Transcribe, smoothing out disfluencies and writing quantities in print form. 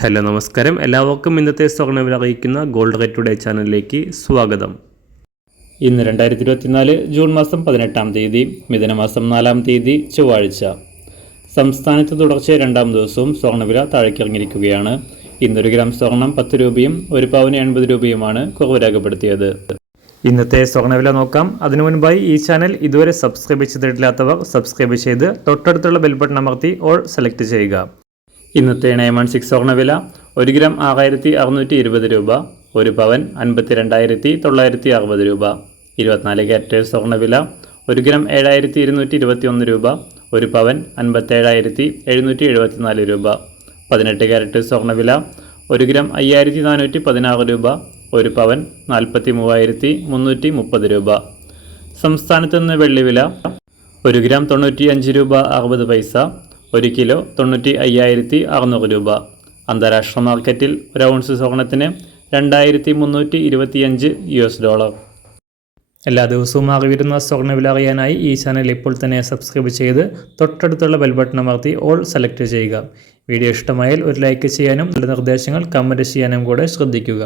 Hello നമസ്കാരം, എല്ലാവർക്കും ഇന്നത്തെ സ്വർണ്ണവില അറിയിക്കുന്ന ഗോൾഡ് റേറ്റ് ടുഡേ ചാനലിലേക്ക് സ്വാഗതം. ഇന്ന് 2024 ജൂൺ മാസം 18-ാം തീയതി മിഥുനമാസം 4-ാം തീയതി ചൊവ്വാഴ്ച. സംസ്ഥാനത്ത് തുടർച്ചയായ രണ്ടാം ദിവസവും സ്വർണ്ണവില താഴേക്കിറങ്ങിയിരിക്കുകയാണ്. ഇന്നൊരു ഗ്രാം സ്വർണം 10 രൂപയും ഒരു പവന് 80 രൂപയുമാണ് കുറവ് രേഖപ്പെടുത്തിയത്. ഇന്നത്തെ സ്വർണ്ണവില നോക്കാം. അതിനു മുൻപായി ഈ ചാനൽ ഇതുവരെ സബ്സ്ക്രൈബ് ചെയ്തിട്ടില്ലാത്തവർ സബ്സ്ക്രൈബ് ചെയ്ത് തൊട്ടടുത്തുള്ള ബെൽ ബട്ടൺ അമർത്തി ഓൾ സെലക്ട് ചെയ്യുക. ഇന്നത്തെ 916 സ്വർണ്ണവില 1 ഗ്രാം 6620 രൂപ, ഒരു പവൻ 52,960 രൂപ. 24 ക്യാരറ്റ് സ്വർണ്ണവില 1 ഗ്രാം 7221 രൂപ, ഒരു പവൻ 57,774 രൂപ. 18 ക്യാരറ്റ് സ്വർണ്ണവില 1 ഗ്രാം 5416 രൂപ, ഒരു പവൻ 43,330 രൂപ. സംസ്ഥാനത്ത് നിന്ന് വെള്ളിവില 1 ഗ്രാം 95 രൂപ 60 പൈസ, 1 കിലോ 95,600 രൂപ. അന്താരാഷ്ട്ര മാർക്കറ്റിൽ ഒരു ഔൺസ് സ്വർണത്തിന് 2,325 US$. എല്ലാ ദിവസവും അറിയുന്ന സ്വർണ്ണവില അറിയാനായി ഈ ചാനൽ ഇപ്പോൾ തന്നെ സബ്സ്ക്രൈബ് ചെയ്ത് തൊട്ടടുത്തുള്ള ബെൽ ബട്ടൺ അമർത്തി ഓൾ സെലക്ട് ചെയ്യുക. വീഡിയോ ഇഷ്ടമായാൽ ഒരു ലൈക്ക് ചെയ്യാനും നല്ല നിർദ്ദേശങ്ങൾ കമൻറ്റ് ചെയ്യാനും കൂടെ ശ്രദ്ധിക്കുക.